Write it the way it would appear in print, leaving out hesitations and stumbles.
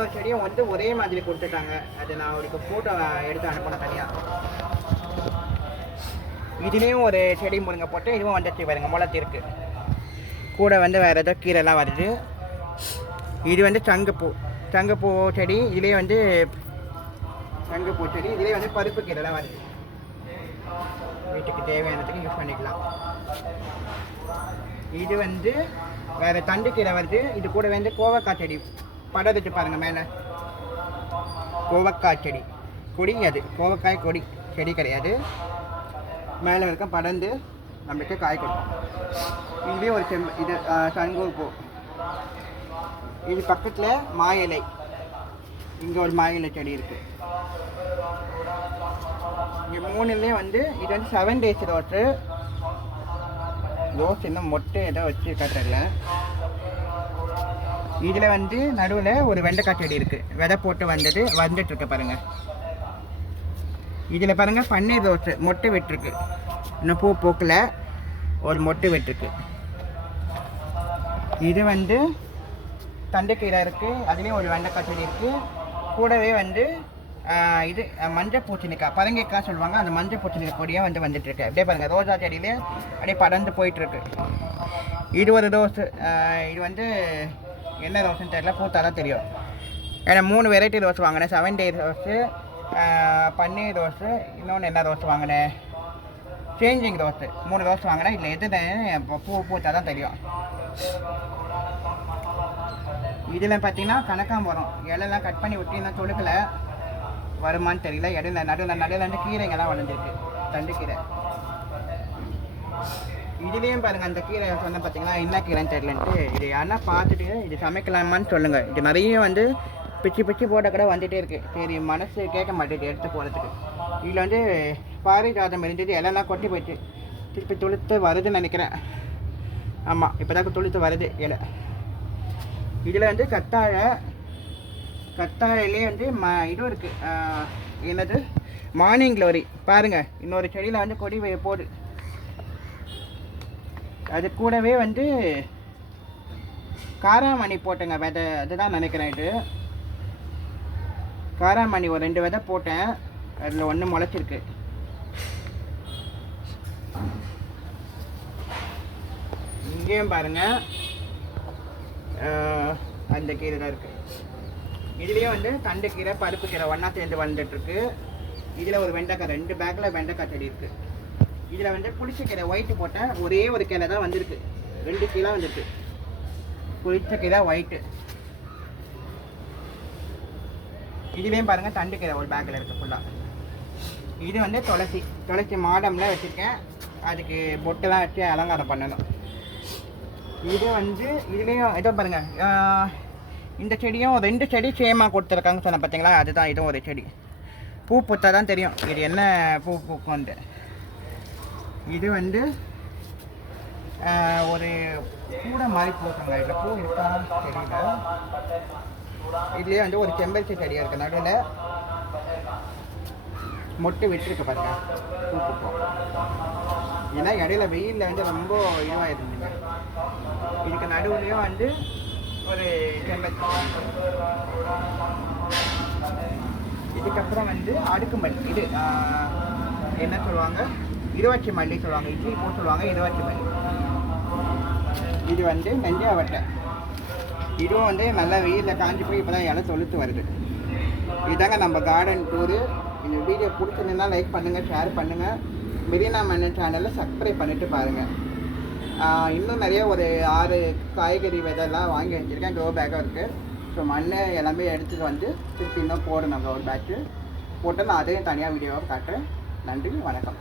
செடியும் வந்து ஒரே மாதிரி கொடுத்துட்டாங்க. அது நான் அவருக்கு ஃபோட்டோ எடுத்து அனுப்பணும் தனியாக. இதுலேயும் ஒரு செடி முருங்கை போட்டு இதுவும் வந்துச்சு பாருங்க, முளைத்திருக்கு. கூட வந்து வேறு ஏதோ கீரைலாம் வருது. இது வந்து சங்குப்பூ செடி. இதுலேயே வந்து சங்குப்பூ செடி. இதுலேயே வந்து பருப்பு கீரைலாம் வருது. வீட்டுக்கு தேவையானதுக்கு யூஸ் பண்ணிக்கலாம். இது வந்து வேறு தண்டு கீரை வருது. இது கூட வந்து கோவக்காய் செடி படர்ந்துட்டு பாருங்கள் மேலே. கோவக்காய் செடி கொடி, அது கோவக்காய் கொடி செடி கிடையாது. மேலே இருக்க படர்ந்து நம்மளுக்கு காய் கொடுக்கும். இதுவே ஒரு இது சங்குப்பூ. இது பக்கத்தில் மாயிலை. இங்கே ஒரு மாயிலை செடி இருக்குது. இங்கே மூணுலேயே வந்து இது வந்து 7 days ரோஸ் இன்னும் மொட்டை ஏதோ வச்சு கட்டல. இதில் வந்து நடுவில் ஒரு வெண்டைக்காய் செடி இருக்குது. விதை போட்டு வந்துட்டுருக்கு பாருங்கள். இதில் பாருங்கள் பன்னீர் ரோஸ் மொட்டை விட்டுருக்கு. இன்னும் பூ பூக்கில் ஒரு மொட்டை விட்டுருக்கு. இது வந்து தண்டுக்கீரை இருக்குது. அதுலேயும் ஒரு வெண்டைக்காய் செடி இருக்குது. கூடவே வந்து இது மஞ்சள் பூச்சணிக்காய், பரங்கிக்காய் சொல்லுவாங்க. அந்த மஞ்சள் பூச்சணிக்காய் கொடியாக வந்துட்டுருக்கு. அப்படியே பாருங்கள், ரோஜா செடியிலே அப்படியே படர்ந்து போயிட்டுருக்கு. இது ஒரு ரோஸு. இது வந்து என்ன ரோஸுன்னு தெரியல, பூத்தாதான் தெரியும். ஏன்னா 3 வெரைட்டி ரோஸ் வாங்கினேன். 7 days ரோஸு, பன்னீர் ரோஸு, இன்னொன்று என்ன ரோஸ் வாங்கினேன், சேஞ்சிங் ரோஸு. 3 ரோஸ் வாங்கினேன். இதில் எது பூத்தாதான் தெரியும். இதில் பார்த்தீங்கன்னா கனகாம்பரம் இலையெல்லாம் கட் பண்ணி விட்டு இன்னும் தொழுக்கலை. வருமானு தெரியல. இடையில நடுவில் வந்து கீரைங்கெல்லாம் வளர்ந்துருக்கு, தண்டுக்கீரை. இதுலேயும் பாருங்கள், அந்த கீரை சொன்ன பார்த்தீங்கன்னா என்ன கீரைன்னு தெரியலன்ட்டு. இது யாருன்னா பார்த்துட்டு இது சமைக்கலாமான்னு சொல்லுங்கள். இது நிறைய வந்து பிச்சு போட்ட கூட வந்துகிட்டே இருக்குது. சரி, மனசு கேட்க மாட்டேது எடுத்து போகிறதுக்கு. இதில் வந்து பாரிஜாதம் இருந்தது, இலைலாம் கொட்டி போயிடுச்சு. திருப்பி துளுத்து வருதுன்னு நினைக்கிறேன். ஆமாம், இப்போ தான் துளுத்து வருது இலை. இதில் வந்து கத்தாழையிலே வந்து இதுவும் இருக்குது. என்னது, மார்னிங் க்ளோரி பாருங்கள். இன்னொரு செடியில் வந்து கொடி போகுது. அது கூடவே வந்து காராமணி போட்டேங்க விதை. அதுதான் நினைக்கிறேன். இது காராமணி ஒரு 2 விதை போட்டேன். அதில் 1 முளைச்சிருக்கு. இங்கேயும் பாருங்கள், அந்த கீரை தான் இருக்குது. இதுலேயும் வந்து தண்டுக்கீரை, பருப்பு கீரை ஒன்றா சேர்ந்து வந்துட்டுருக்கு. இதில் ஒரு வெண்டைக்காய், 2 பேக்கில் வெண்டைக்காய் செடி இருக்குது. இதில் வந்து புளிச்சக்கீரை ஒயிட்டு போட்டேன். ஒரே ஒரு கீரை தான் வந்திருக்கு. 2 கீரை வந்துருக்கு. புளிச்சக்கீரை ஒயிட்டு. இதுலேயும் பாருங்கள், தண்டுக்கீரை ஒரு பேக்கில் இருக்குது ஃபுல்லாக. இது வந்து துளசி மாடம்லாம் வச்சுருக்கேன். அதுக்கு பொட்டெல்லாம் வச்சு அலங்காரம் பண்ணணும். இது வந்து இதுலேயும் ஏதோ பாருங்கள், இந்த செடியும் 2 செடி சேமாக கொடுத்துருக்காங்க சொன்ன பார்த்தீங்களா. அதுதான் இதுவும் ஒரு செடி. பூ பூத்தா தான் தெரியும் இது என்ன பூ பூக்கும்ட்டு. இது வந்து ஒரு கூட மாதிரி பூக்குங்க. இதில் பூ இருக்கான்னு தெரியல. இதுலேயே வந்து ஒரு செம்பருத்தி செடியாக இருக்குது. நடுவில் மொட்டை விட்டுருக்கு பாருங்க, பூ பூக்கும். ஏன்னா இடையில வெயிலில் வந்து ரொம்ப இதுவாக இருந்துங்க. இதுக்கு நடுவுலையும் வந்து ஒரு செம்பருத்தி. இதுக்கப்புறம் வந்து அடுக்கு மல்லி. இது என்ன சொல்லுவாங்க, இருவாச்சி மல்லி சொல்லுவாங்க. இட்லி போட்டு சொல்லுவாங்க இருவாச்சி மல்லி. இது வந்து நெஞ்சாவட்டை. இதுவும் வந்து நல்லா வெயிலில் காஞ்சி போய் இப்போ தான் இலை தொழுத்து வருது. இதுதாங்க நம்ம கார்டன் டூரு. இந்த வீடியோ பிடிச்சிருந்தா லைக் பண்ணுங்கள், ஷேர் பண்ணுங்கள். மெரினா மன்னன் சேனலில் சப்ஸ்கிரைப் பண்ணிவிட்டு பாருங்கள். இன்னும் நிறைய ஒரு 6 காய்கறி விதைலாம் வாங்கி வச்சுருக்கேன். க்ரோ பேக்காக இருக்குது. ஸோ மண் எல்லாமே எடுத்துகிட்டு வந்து திருப்பி இன்னும் போடணும். ஒரு பேக்கு போட்டு நான் அதையும் தனியாக வீடியோவாக காட்டுறேன். நன்றி, வணக்கம்.